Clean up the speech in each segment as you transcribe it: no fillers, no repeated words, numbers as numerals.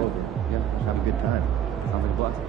over. Yeah, just have a good time. Sounds like a blessing.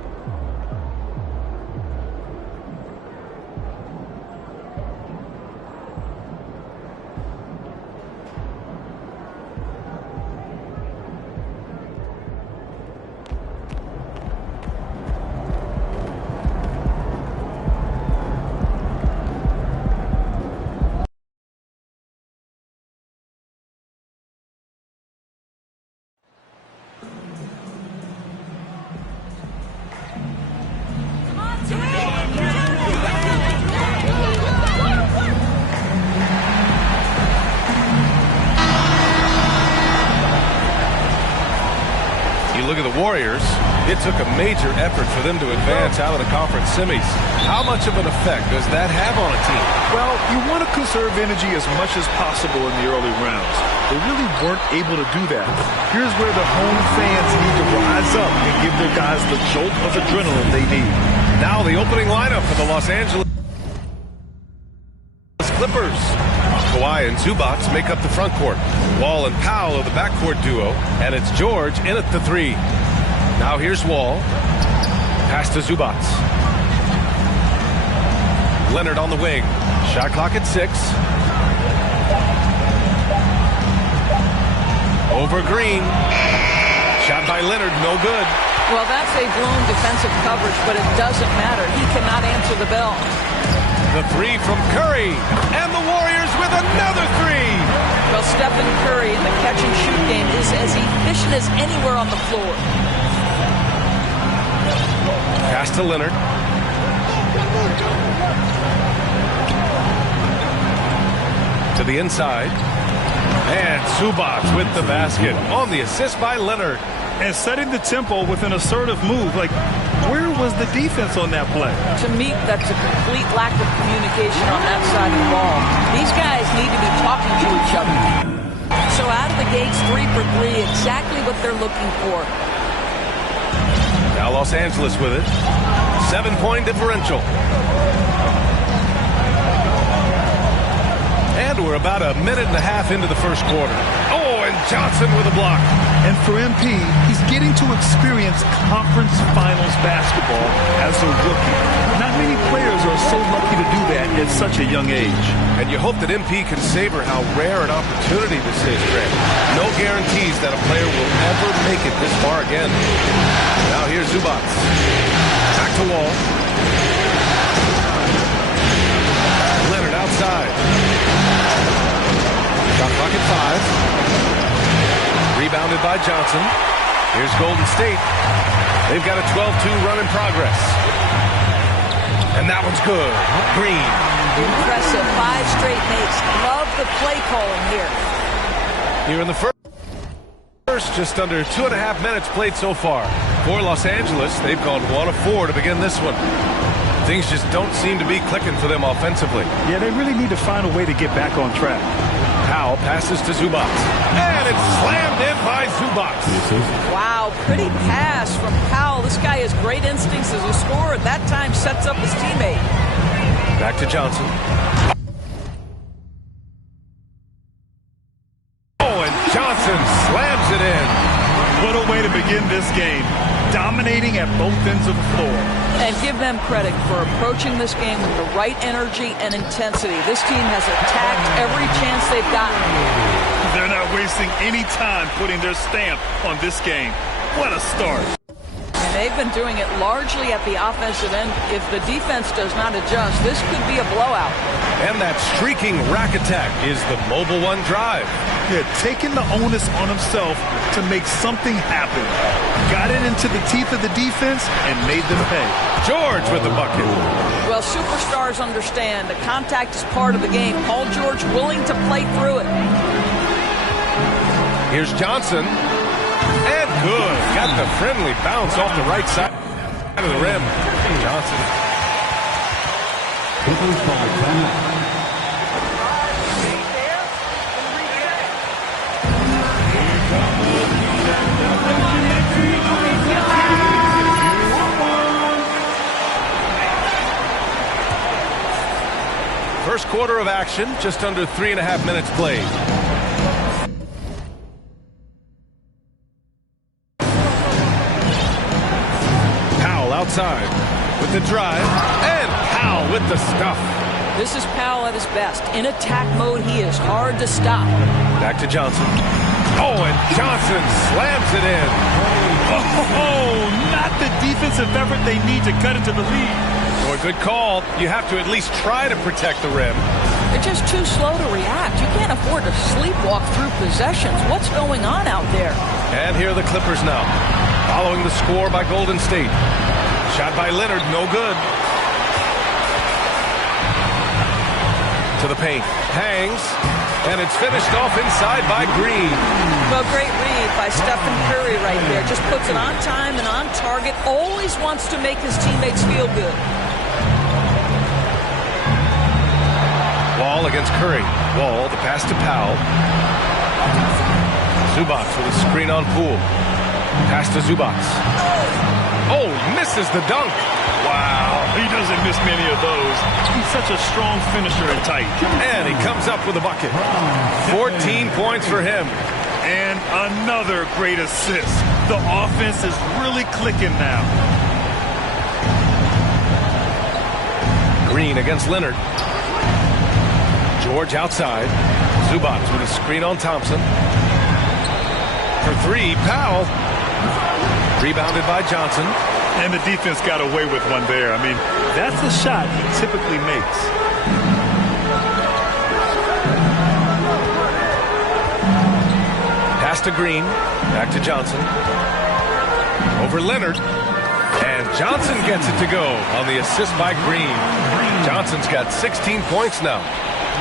Look at the Warriors. It took a major effort for them to advance out of the conference semis. How much of an effect does that have on a team? Well, you want to conserve energy as much as possible in the early rounds. They really weren't able to do that. Here's where the home fans need to rise up and give their guys the jolt of adrenaline they need. Now the opening lineup for the Los Angeles Clippers. Kawhi and Zubac make up the front court. Wall and Powell are the backcourt duo, and it's George in at the 3. Now here's Wall. Pass to Zubac. Leonard on the wing. Shot clock at 6. Over Green. Shot by Leonard, no good. Well, that's a blown defensive coverage, but it doesn't matter. He cannot answer the bell. The 3 from Curry, and the Warriors with another 3. Well, Stephen Curry in the catch-and-shoot game is as efficient as anywhere on the floor. Pass to Leonard. To the inside. And Zubac with the basket on the assist by Leonard. And setting the tempo with an assertive move. Like, where was the defense on that play? To me, that's a complete lack of communication on that side of the ball. These guys need to be talking to each other. So out of the gates, 3 for 3, exactly what they're looking for. Now Los Angeles with it. 7-point differential. And we're about a minute and a half into the first quarter. Oh, and Johnson with a block. And for MP, he's getting to experience conference finals basketball as a rookie. Not many players are so lucky to do that at such a young age. And you hope that MP can savor how rare an opportunity this is, Greg. No guarantees that a player will ever make it this far again. Now here's Zubac. Back to Wall. Leonard outside. Shot clock at 5. Rebounded by Johnson. Here's Golden State. They've got a 12-2 run in progress. And that one's good. Green. Impressive. 5 straight makes. Love the play calling here. Here in the first, just under 2.5 minutes played so far. For Los Angeles, they've gone 1 of 4 to begin this one. Things just don't seem to be clicking for them offensively. Yeah, they really need to find a way to get back on track. Powell passes to Zubac. And it's slammed in by Zubac. Wow, pretty pass from Powell. This guy has great instincts as a scorer. At that time, sets up his teammate. Back to Johnson. Oh, and Johnson slams it in. What a way to begin this game. Dominating at both ends of the floor. And give them credit for approaching this game with the right energy and intensity. This team has attacked every chance they've gotten. They're not wasting any time putting their stamp on this game. What a start. And they've been doing it largely at the offensive end. If the defense does not adjust, this could be a blowout. And that streaking rack attack is the Mobile One drive. Yeah, taking the onus on himself to make something happen. Got it into the teeth of the defense and made them pay. George with the bucket. Well, superstars understand the contact is part of the game. Paul George willing to play through it. Here's Johnson. And good. Got the friendly bounce off the right side of the rim. Johnson. First quarter of action, just under 3.5 minutes played. outside with the drive, and Powell with the stuff. This is Powell at his best. In attack mode, he is hard to stop. Back to Johnson. Oh, and Johnson slams it in. Oh, not the defensive effort they need to cut into the lead. Boy, good call. You have to at least try to protect the rim. They're just too slow to react. You can't afford to sleepwalk through possessions. What's going on out there? And here are the Clippers now, following the score by Golden State. Shot by Leonard, no good. To the paint, hangs, and it's finished off inside by Green. Well, great read by Stephen Curry right there. Just puts it on time and on target. Always wants to make his teammates feel good. Wall against Curry. Wall, the pass to Powell. Zubac with a screen on Poole. Pass to Zubac. Oh, misses the dunk. Wow, he doesn't miss many of those. He's such a strong finisher and tight. And he comes up with a bucket. 14 points for him. And another great assist. The offense is really clicking now. Green against Leonard. George outside. Zubac with a screen on Thompson. For three, Powell. Rebounded by Johnson. And the defense got away with one there. I mean, that's the shot he typically makes. Pass to Green. Back to Johnson. Over Leonard. And Johnson gets it to go on the assist by Green. Johnson's got 16 points now.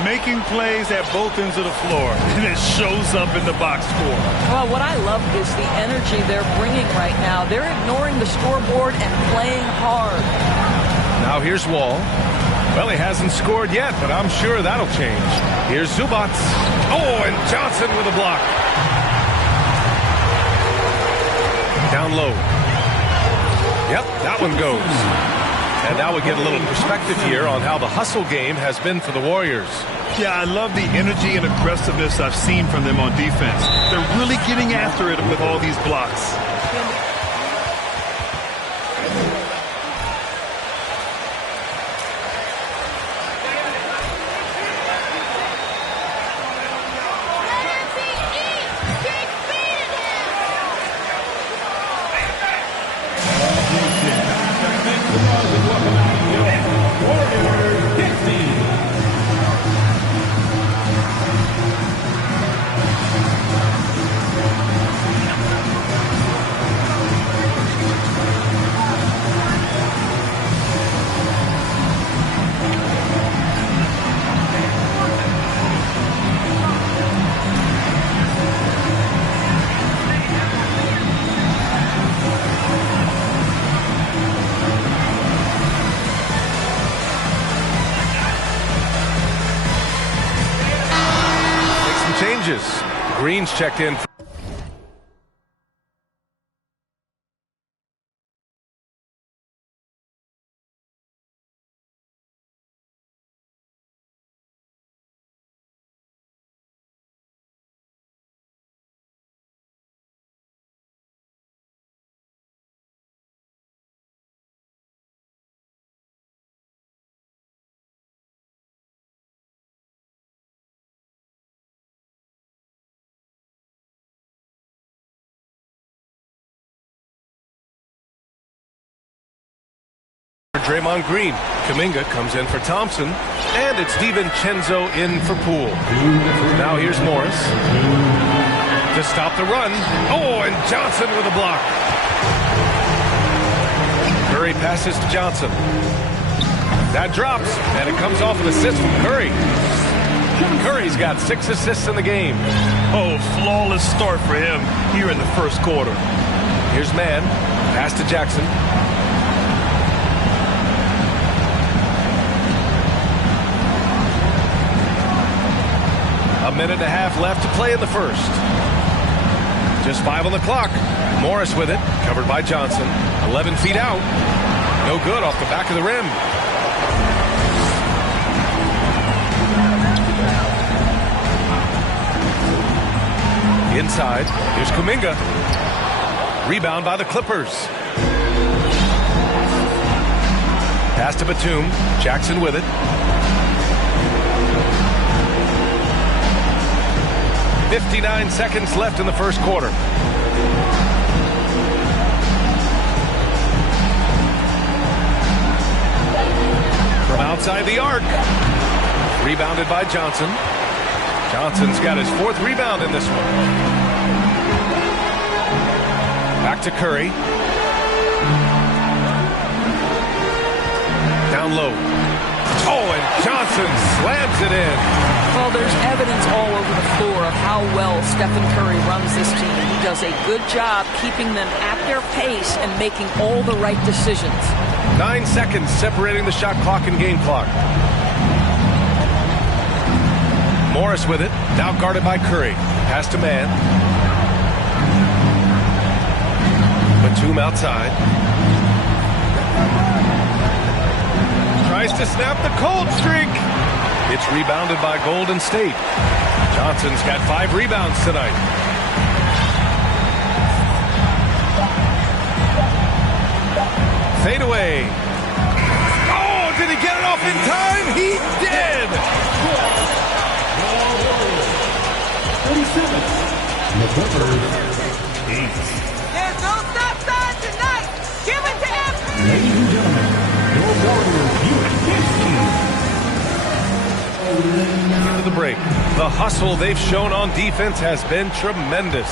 Making plays at both ends of the floor, and it shows up in the box score. Well, what I love is the energy they're bringing right now. They're ignoring the scoreboard and playing hard. Now here's Wall. Well, he hasn't scored yet, but I'm sure that'll change. Here's Zubac. Oh, and Johnson with a block. Down low. Yep, that one goes. And now we get a little perspective here on how the hustle game has been for the Warriors. Yeah, I love the energy and aggressiveness I've seen from them on defense. They're really getting after it with all these blocks. Green's checked in. Draymond Green. Kuminga comes in for Thompson, and it's DiVincenzo in for Poole. Now here's Morris to stop the run. Oh, and Johnson with a block. Curry passes to Johnson. That drops, and it comes off an assist from Curry. Curry's got 6 assists in the game. Oh, flawless start for him here in the first quarter. Here's Mann. Pass to Jackson. A minute and a half left to play in the first. Just 5 on the clock. Morris with it, covered by Johnson. 11 feet out. No good off the back of the rim. Inside, here's Kuminga. Rebound by the Clippers. Pass to Batum. Jackson with it. .59 seconds left in the first quarter. From outside the arc. Rebounded by Johnson. Johnson's got his 4th rebound in this one. Back to Curry. Down low. Oh, and Johnson slams it in. Well, there's evidence all over the floor of how well Stephen Curry runs this team. He does a good job keeping them at their pace and making all the right decisions. 9 seconds separating the shot clock and game clock. Morris with it. Now guarded by Curry. Pass to man. Batum outside. Tries to snap the cold streak. It's rebounded by Golden State. Johnson's got 5 rebounds tonight. Fade away. Oh, did he get it off in time? He did. 37. The Clippers, 8. There's no stop sign tonight. Give it to him. Ladies and gentlemen, your Warriors, Into the break. The hustle they've shown on defense has been tremendous.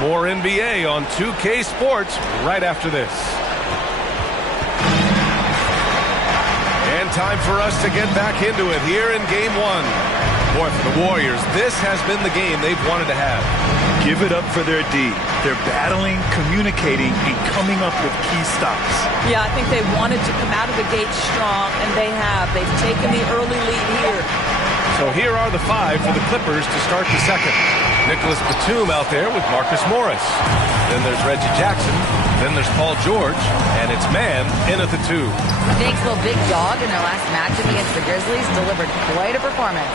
More NBA on 2K Sports right after this. And time for us to get back into it here in Game 1. Boy, for the Warriors, this has been the game they've wanted to have. Give it up for their D. They're battling, communicating, and coming up with key stops. Yeah, I think they wanted to come out of the gate strong, and they have. They've taken the early lead here. So here are the 5 for the Clippers to start the second. Nicholas Batum out there with Marcus Morris. Then there's Reggie Jackson. Then there's Paul George. And it's man in at the 2. Batesville Big Dog in their last matchup against the Grizzlies delivered quite a performance.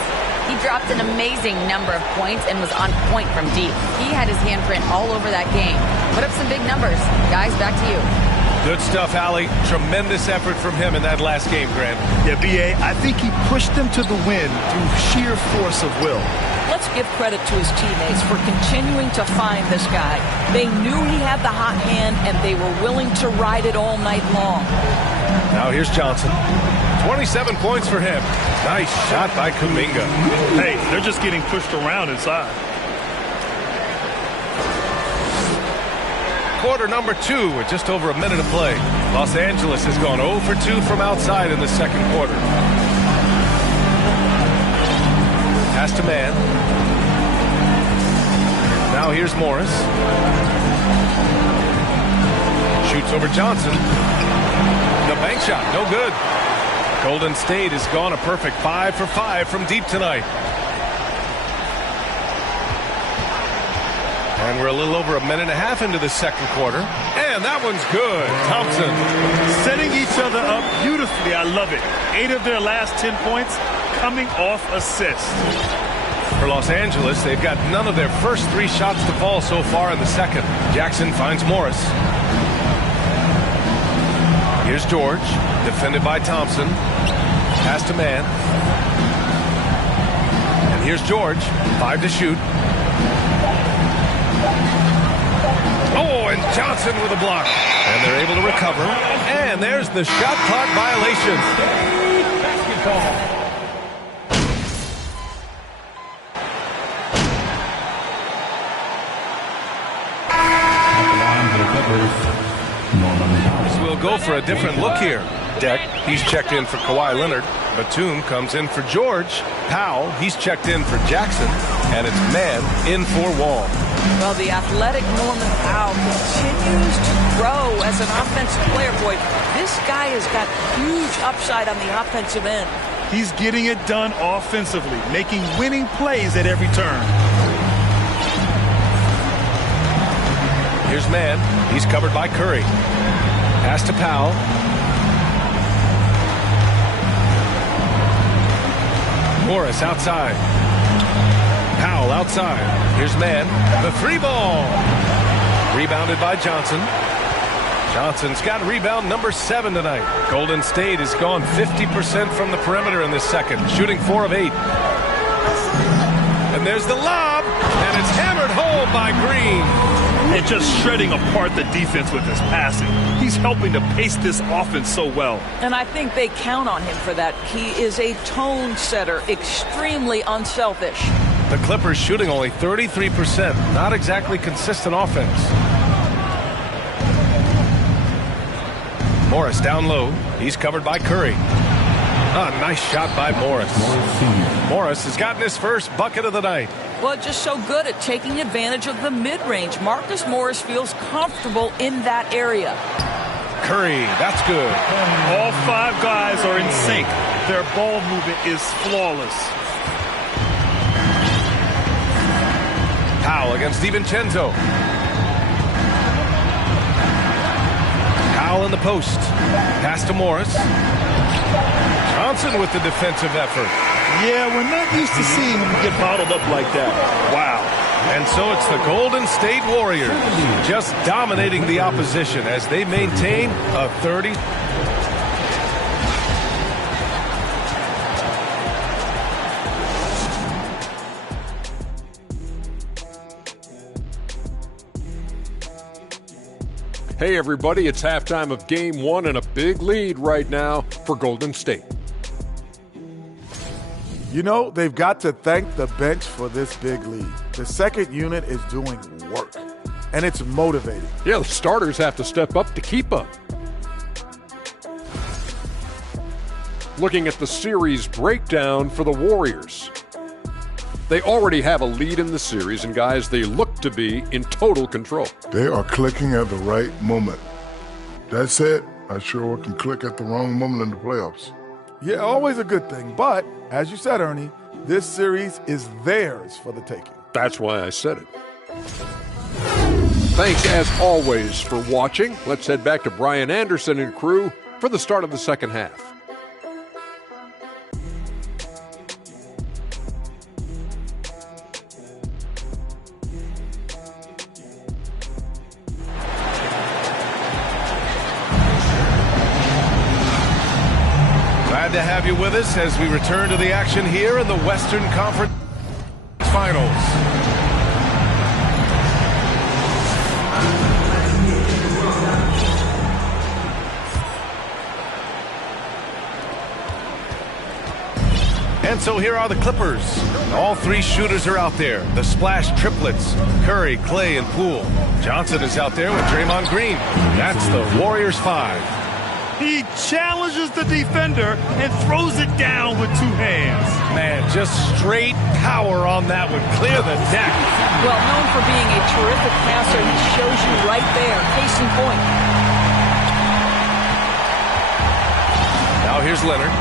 He dropped an amazing number of points and was on point from deep. He had his handprint all over that game. Put up some big numbers. Guys, back to you. Good stuff, Allie. Tremendous effort from him in that last game, Grant. Yeah, B.A., I think he pushed them to the win through sheer force of will. Let's give credit to his teammates for continuing to find this guy. They knew he had the hot hand, and they were willing to ride it all night long. Now here's Johnson. 27 points for him. Nice shot by Kuminga. Hey, they're just getting pushed around inside. Quarter number 2 with just over a minute of play. Los Angeles has gone 0 for 2 from outside in the second quarter. Pass to man. Now here's Morris. Shoots over Johnson. The bank shot, no good. Golden State has gone a perfect 5 for 5 from deep tonight. And we're a little over a minute and a half into the second quarter. And that one's good. Thompson. Setting each other up beautifully. I love it. 8 of their last 10 points coming off assists. For Los Angeles, they've got none of their first 3 shots to fall so far in the second. Jackson finds Morris. Here's George, defended by Thompson. Pass to man. And here's George, 5 to shoot. Oh, and Johnson with a block. And they're able to recover. And there's the shot clock violation. We'll go for a different look here. Deck, he's checked in for Kawhi Leonard. Batum comes in for George. Powell, he's checked in for Jackson. And it's man in for Wall. Well, the athletic Norman Powell continues to grow as an offensive player. Boy, this guy has got huge upside on the offensive end. He's getting it done offensively, making winning plays at every turn. Here's man. He's covered by Curry. Pass to Powell. Morris outside. Powell outside. Here's man. The 3 ball. Rebounded by Johnson. Johnson's got rebound number 7 tonight. Golden State has gone 50% from the perimeter in this second, shooting 4 of 8. And there's the lob, and it's hammered home by Green. And just shredding apart the defense with his passing. He's helping to pace this offense so well. And I think they count on him for that. He is a tone setter, extremely unselfish. The Clippers shooting only 33%. Not exactly consistent offense. Morris down low. He's covered by Curry. A nice shot by Morris. Morris has gotten his first bucket of the night. Well, just so good at taking advantage of the mid-range. Marcus Morris feels comfortable in that area. Curry, that's good. All 5 guys are in sync. Their ball movement is flawless. Powell against DiVincenzo. Powell in the post. Pass to Morris. Johnson with the defensive effort. Yeah, we're not used to seeing him get bottled up like that. Wow. And so it's the Golden State Warriors just dominating the opposition as they maintain a 30. Hey everybody, it's halftime of game 1 and a big lead right now for Golden State. You know, they've got to thank the bench for this big lead. The second unit is doing work, and it's motivating. Yeah, the starters have to step up to keep up. Looking at the series breakdown for the Warriors. They already have a lead in the series, and guys, they look to be in total control. They are clicking at the right moment. That said, I sure can click at the wrong moment in the playoffs. Yeah, always a good thing. But, as you said, Ernie, this series is theirs for the taking. That's why I said it. Thanks, as always, for watching. Let's head back to Brian Anderson and crew for the start of the second half. Glad to have you with us as we return to the action here in the Western Conference Finals. And so here are the Clippers. All 3 shooters are out there. The splash triplets, Curry, Clay, and Poole. Johnson is out there with Draymond Green. That's the Warriors 5. He challenges the defender and throws it down with 2 hands. Man, just straight power on that one. Clear the deck. Well, known for being a terrific passer, he shows you right there. Case in point. Now here's Leonard.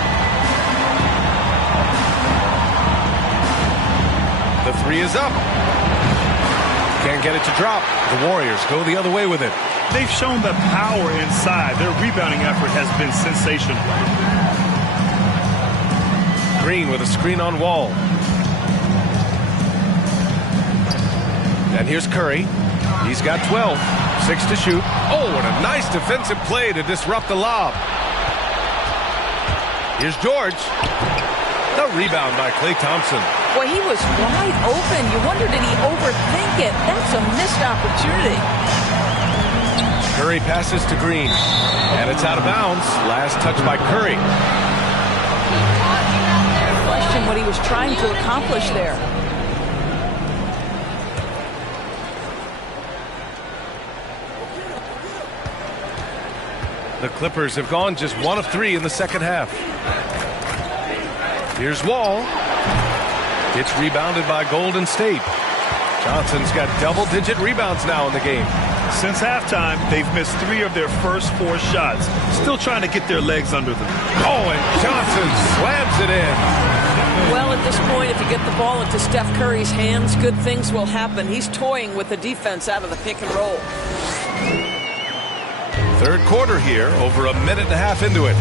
The 3 is up. Can't get it to drop. The Warriors go the other way with it. They've shown the power inside. Their rebounding effort has been sensational. Green with a screen on Wall. And here's Curry. He's got 12. 6 to shoot. Oh, and a nice defensive play to disrupt the lob. Here's George. The rebound by Klay Thompson. Boy, he was wide open. You wonder, did he overthink it? That's a missed opportunity. Curry passes to Green. And it's out of bounds. Last touch by Curry. Question what he was trying to accomplish there. The Clippers have gone just 1 of 3 in the second half. Here's Wall. It's rebounded by Golden State. Johnson's got double-digit rebounds now in the game. Since halftime, they've missed 3 of their first 4 shots. Still trying to get their legs under them. Oh, and Johnson slams it in. Well, at this point, if you get the ball into Steph Curry's hands, good things will happen. He's toying with the defense out of the pick and roll. Third quarter here, over a minute and a half into it.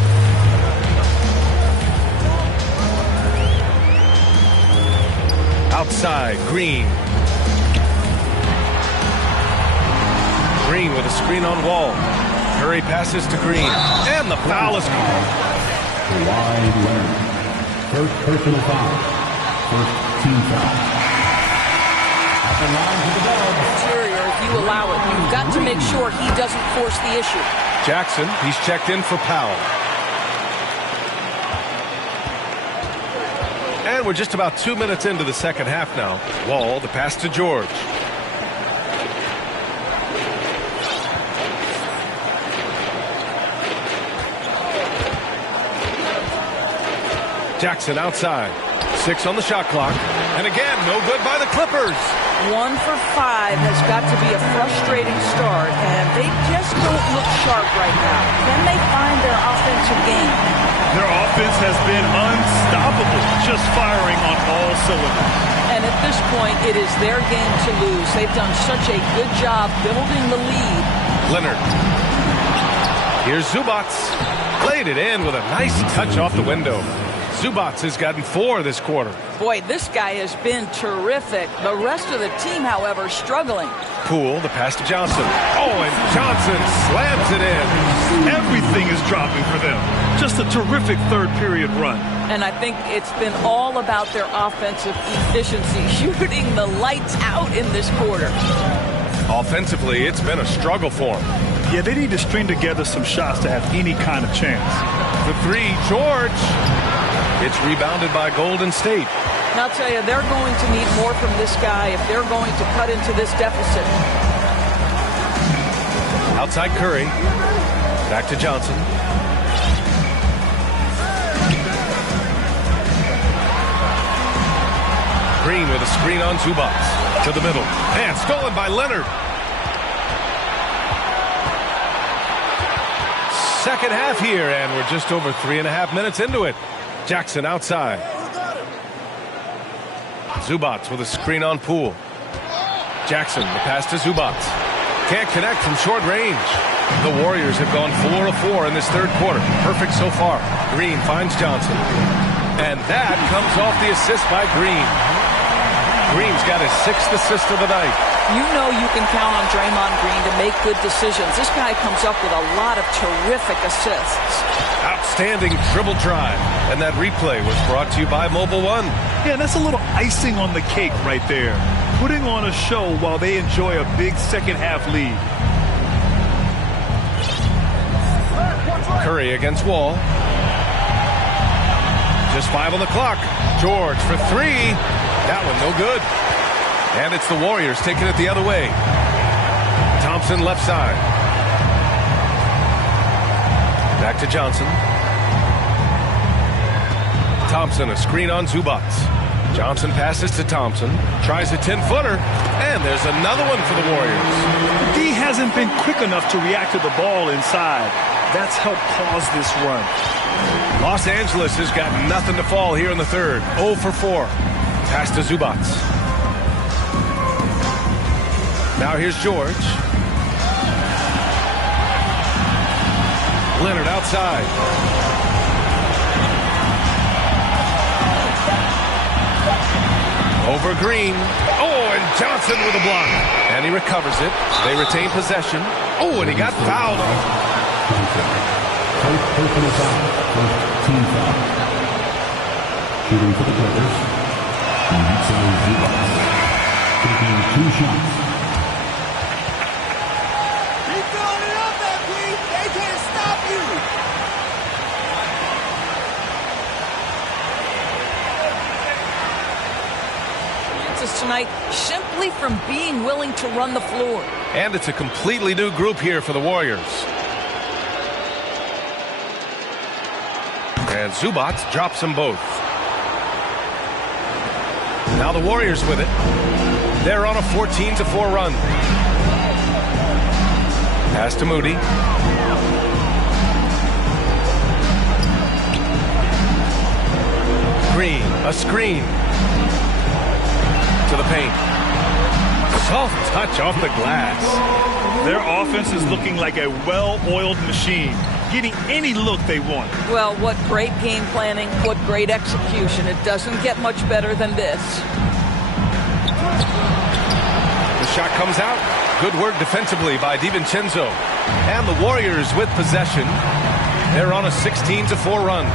Outside, Green. Green with a screen on Wall. Curry passes to Green, and the foul is called. Kawhi Leonard. First personal foul. First team foul. At the line to the ball. Interior, if you allow it, you've got to make sure he doesn't force the issue. Jackson, he's checked in for Powell. And we're just about 2 minutes into the second half now. Wall, the pass to George. Jackson outside. 6 on the shot clock. And again, no good by the Clippers. 1 for 5 has got to be a frustrating start, and they just don't look sharp right now. Can they find their offensive game? Their offense has been unstoppable, just firing on all cylinders. And at this point, it is their game to lose. They've done such a good job building the lead. Leonard. Here's Zubac. Played it in with a nice touch off the window. Zubac has gotten 4 this quarter. Boy, this guy has been terrific. The rest of the team, however, struggling. Poole, the pass to Johnson. Oh, and Johnson slams it in. Everything is dropping for them. Just a terrific third period run. And I think it's been all about their offensive efficiency, shooting the lights out in this quarter. Offensively, it's been a struggle for them. Yeah, they need to string together some shots to have any kind of chance. The 3, George. It's rebounded by Golden State. And I'll tell you, they're going to need more from this guy if they're going to cut into this deficit. Outside Curry. Back to Johnson. Green with a screen on Zubac. To the middle. And stolen by Leonard. Second half here, and we're just over 3.5 minutes into it. Jackson outside. Zubac with a screen on Poole. Jackson, the pass to Zubac. Can't connect from short range. The Warriors have gone 4 of 4 in this third quarter. Perfect so far. Green finds Johnson. And that comes off the assist by Green. Green's got his 6th assist of the night. You know you can count on Draymond Green to make good decisions. This guy comes up with a lot of terrific assists. Outstanding dribble drive. And that replay was brought to you by Mobile One. Yeah, that's a little icing on the cake right there. Putting on a show while they enjoy a big second half lead. Curry against Wall. Just 5 on the clock. George for 3. That one no good. And it's the Warriors taking it the other way. Thompson left side. Back to Johnson. Thompson, a screen on Zubac. Johnson passes to Thompson. Tries a 10-footer. And there's another one for the Warriors. D hasn't been quick enough to react to the ball inside. That's helped cause this run. Los Angeles has got nothing to fall here in the third. 0 for 4. Pass to Zubac. Now here's George. Leonard outside. Over Green. Oh, and Johnson with a block. And he recovers it. They retain possession. Oh, and he got fouled. First personal foul. First team foul. Shooting for the Clippers. Zubac. Taking 2 shots. Keep filling it up there, Pete. They can't stop you. Tonight simply from being willing to run the floor. And it's a completely new group here for the Warriors. And Zubac drops them both. Now the Warriors with it. They're on a 14-4 run. Pass to Moody. Green, a screen. To the paint. Soft touch off the glass. Their offense is looking like a well-oiled machine, getting any look they want. Well, what great game planning, what great execution. It doesn't get much better than this. The shot comes out. Good work defensively by DiVincenzo. And the Warriors with possession. They're on a 16-4 run.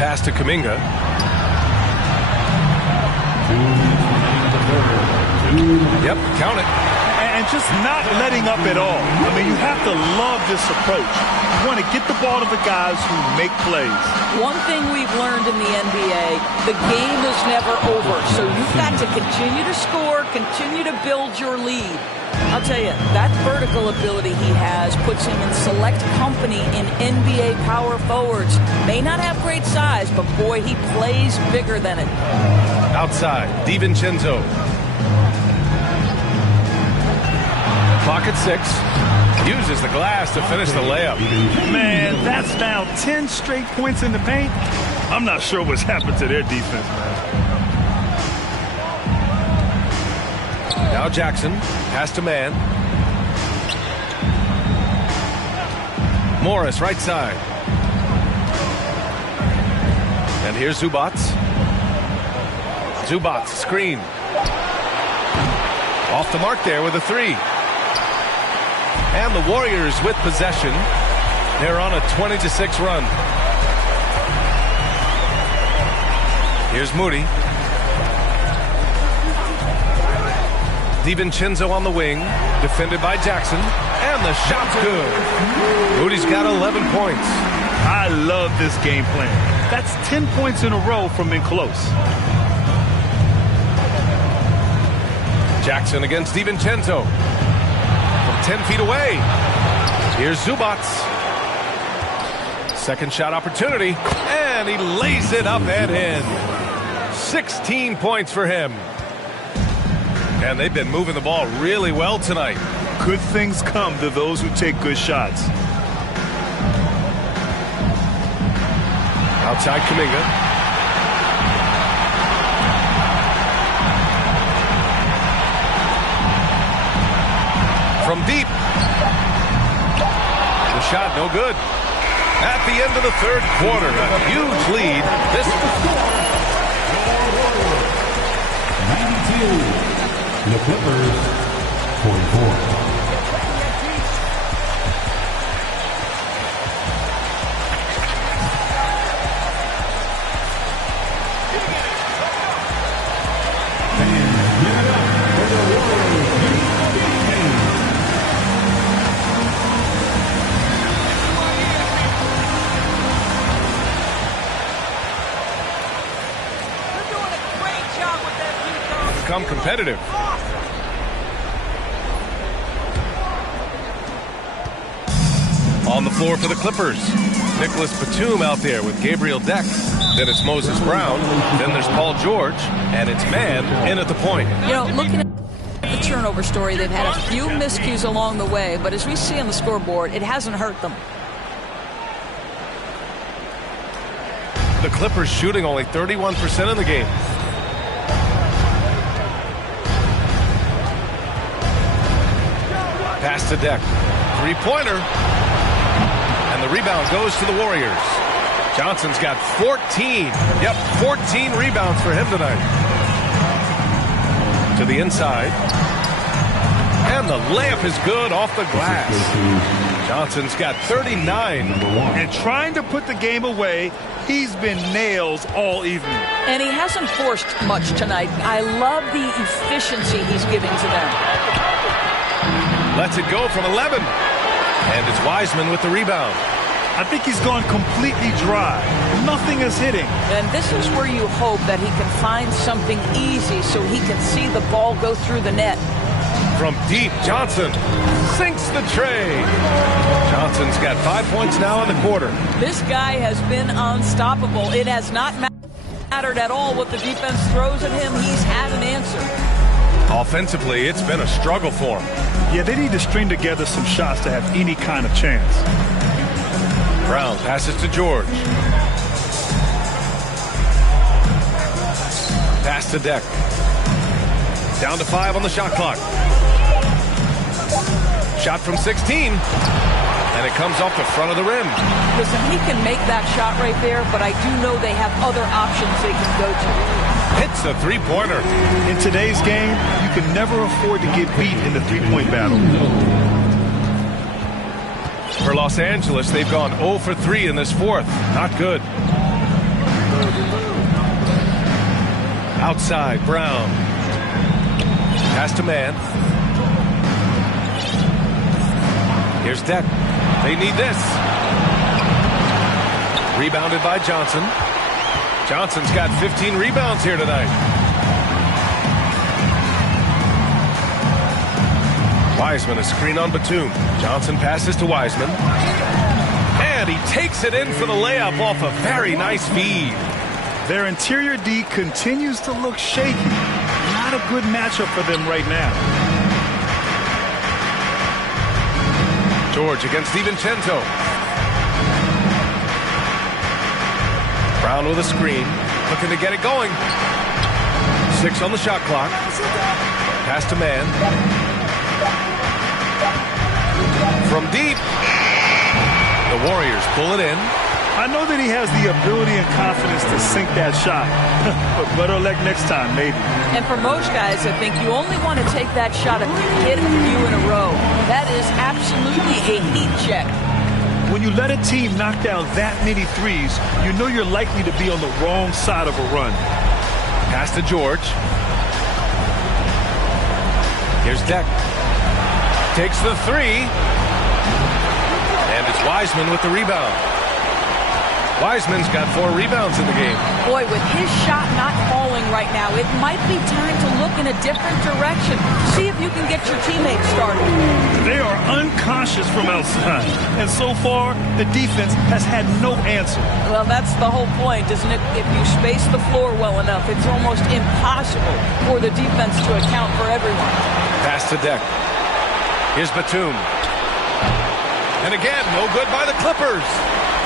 Pass to Kuminga. Yep, count it. And just not letting up at all. I mean, you have to love this approach. You want to get the ball to the guys who make plays. One thing we've learned in the NBA, the game is never over. So you've got to continue to score, continue to build your lead. I'll tell you, that vertical ability he has puts him in select company in NBA power forwards. May not have great size, but boy, he plays bigger than it. Outside, DiVincenzo. Clock at 6. Uses the glass to finish the layup. Man, that's now 10 straight points in the paint. I'm not sure what's happened to their defense, man. Now Jackson, pass to man. Morris, right side. And here's Zubac. Zubac, screen. Off the mark there with a 3. And the Warriors with possession. They're on a 20-6 run. Here's Moody. DiVincenzo on the wing, defended by Jackson, and the shot's good. Moody's got 11 points. I love this game plan. That's 10 points in a row from in close. Jackson against DiVincenzo. From 10 feet away. Here's Zubac. Second shot opportunity, and he lays it up and in. 16 points for him. And they've been moving the ball really well tonight. Good things come to those who take good shots. Outside Kuminga. From deep. The shot no good. At the end of the third quarter, a huge lead. This 92. The Clippers, 44. Become competitive. On the floor for the Clippers, Nicholas Batum out there with Gabriel Deck. Then it's Moses Brown. Then there's Paul George. And it's man in at the point. You know, looking at the turnover story, they've had a few miscues along the way. But as we see on the scoreboard, it hasn't hurt them. The Clippers shooting only 31% in the game. Pass to Deck. Three-pointer. And the rebound goes to the Warriors. Johnson's got 14. Yep, 14 rebounds for him tonight. To the inside. And the layup is good off the glass. Johnson's got 39. And trying to put the game away, he's been nails all evening. And he hasn't forced much tonight. I love the efficiency he's giving to them. Lets it go from 11. And it's Wiseman with the rebound. I think he's gone completely dry. Nothing is hitting. And this is where you hope that he can find something easy so he can see the ball go through the net. From deep, Johnson sinks the tray. Johnson's got 5 points now in the quarter. This guy has been unstoppable. It has not mattered at all what the defense throws at him. He's had an answer. Offensively, it's been a struggle for him. Yeah, they need to string together some shots to have any kind of chance. Brown passes to George. Pass to Deck. Down to 5 on the shot clock. Shot from 16. And it comes off the front of the rim. Listen, he can make that shot right there, but I do know they have other options they can go to. hits a three-pointer. In today's game, you can never afford to get beat in the three-point battle. For Los Angeles, they've gone 0 for 3 in this fourth. Not good. Outside, Brown. Pass to man. Here's Deck. They need this. Rebounded by Johnson. Johnson's got 15 rebounds here tonight. Wiseman, a screen on Batum. Johnson passes to Wiseman. And he takes it in for the layup off a very nice feed. Their interior D continues to look shaky. Not a good matchup for them right now. George against DiVincenzo. Brown with a screen, looking to get it going. 6 on the shot clock. Pass to man. From deep. The Warriors pull it in. I know that he has the ability and confidence to sink that shot. But better luck next time, maybe. And for most guys, I think you only want to take that shot if you hit a few in a row. That is absolutely a heat check. When you let a team knock down that many threes, you know you're likely to be on the wrong side of a run. Pass to George. Here's Deck. Takes the three. And it's Wiseman with the rebound. Wiseman's got 4 rebounds in the game. Boy, with his shot not falling right now, it might be time to look in a different direction. See if you can get your teammates started. They are unconscious from outside. And so far, the defense has had no answer. Well, that's the whole point, isn't it? If you space the floor well enough, it's almost impossible for the defense to account for everyone. Pass to Deck. Here's Batum. And again, no good by the Clippers.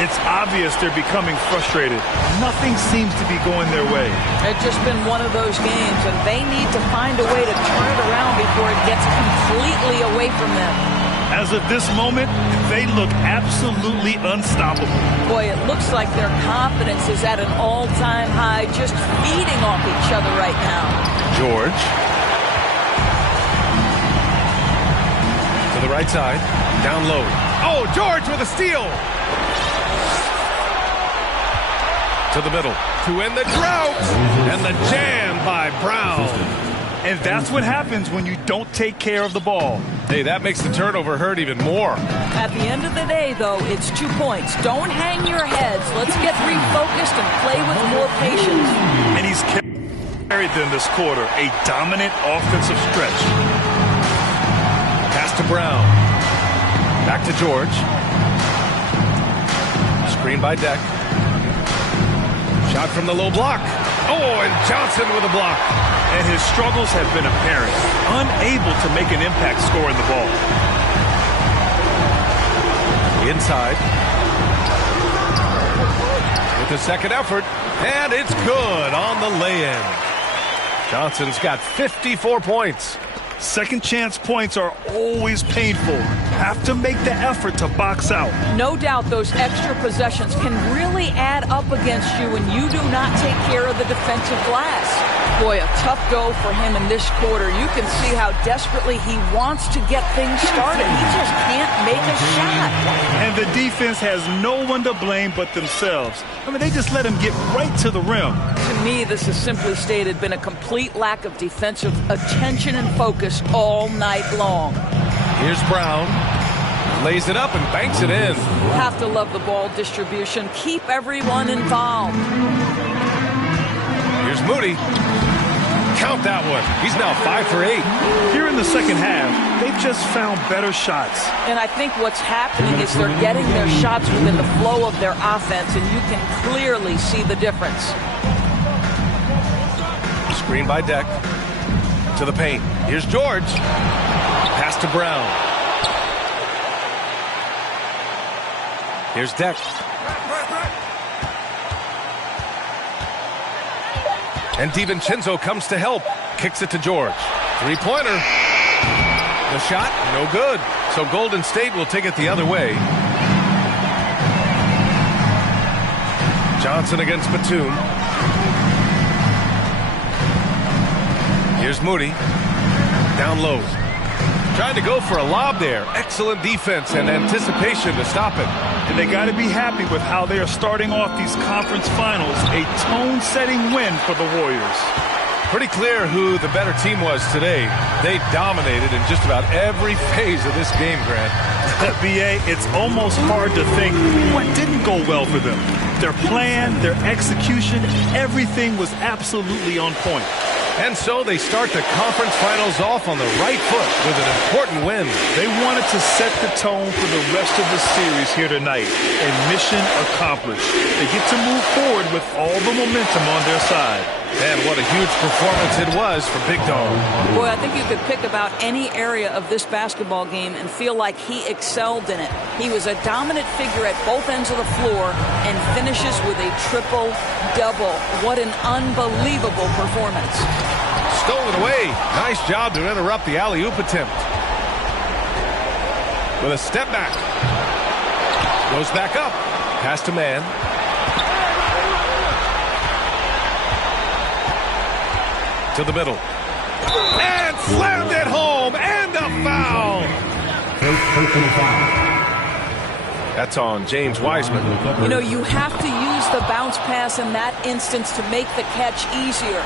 It's obvious they're becoming frustrated. Nothing seems to be going their way. It's just been one of those games, and they need to find a way to turn it around before it gets completely away from them. As of this moment, they look absolutely unstoppable. Boy, it looks like their confidence is at an all-time high, just feeding off each other right now. George. To the right side. Down low. Oh, George with a steal. To the middle. To end the drought. And the jam by Brown. And that's what happens when you don't take care of the ball. Hey, that makes the turnover hurt even more. At the end of the day, though, it's 2 points. Don't hang your heads. Let's get refocused and play with more patience. And he's carried them this quarter. A dominant offensive stretch. Pass to Brown. Back to George. Screen by Deck. Shot from the low block. Oh, and Johnson with a block. And his struggles have been apparent. Unable to make an impact scoring the ball. Inside. With the second effort. And it's good on the lay-in. Johnson's got 54 points. Second chance points are always painful. Have to make the effort to box out. No doubt those extra possessions can really add up against you when you do not take care of the defensive glass. Boy, a tough go for him in this quarter. You can see how desperately he wants to get things started. He just can't make a shot. And the defense has no one to blame but themselves. I mean, they just let him get right to the rim. To me, this has simply stated been a complete lack of defensive attention and focus all night long. Here's Brown. Lays it up and banks it in. Have to love the ball distribution. Keep everyone involved. Here's Moody. Count that one. He's now 5 for 8. Here in the second half, they've just found better shots. And I think what's happening is they're getting their shots within the flow of their offense, and you can clearly see the difference. Screen by Deck. To the paint. Here's George. Pass to Brown. Here's Deck. And DiVincenzo comes to help. Kicks it to George. Three-pointer. The shot, no good. So Golden State will take it the other way. Johnson against Batum. Here's Moody. Down low. Trying to go for a lob there. Excellent defense and anticipation to stop it. And they got to be happy with how they are starting off these conference finals. A tone-setting win for the Warriors. Pretty clear who the better team was today. They dominated in just about every phase of this game, Grant. B.A., it's almost hard to think what didn't go well for them. Their plan, their execution, everything was absolutely on point. And so they start the conference finals off on the right foot with an important win. They wanted to set the tone for the rest of the series here tonight, and mission accomplished. They get to move forward with all the momentum on their side. And what a huge performance it was for Big Dog. Boy, I think you could pick about any area of this basketball game and feel like he excelled in it. He was a dominant figure at both ends of the floor and finishes with a triple-double. What an unbelievable performance. Stolen away. Nice job to interrupt the alley-oop attempt. With a step back. Goes back up. Pass to man. To the middle. And slammed it home. And a foul. That's on James Wiseman. You know, you have to use the bounce pass in that instance to make the catch easier.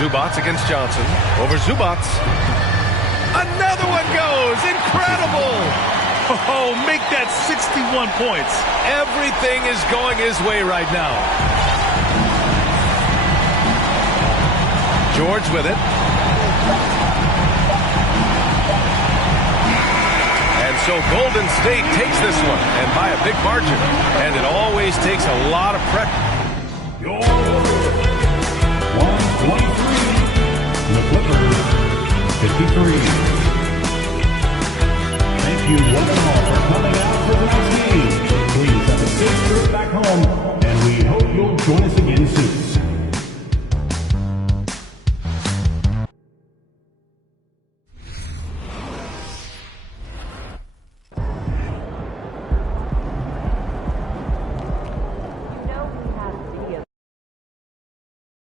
Zubats against Johnson. Over Zubats. Another one goes. Incredible. Oh, make that 61 points. Everything is going his way right now. George with it. And so Golden State takes this one, and by a big margin. And it always takes a lot of pressure. 123. The Clippers, 53. Thank you one and all for coming out for tonight's game. Please have a safe trip back home.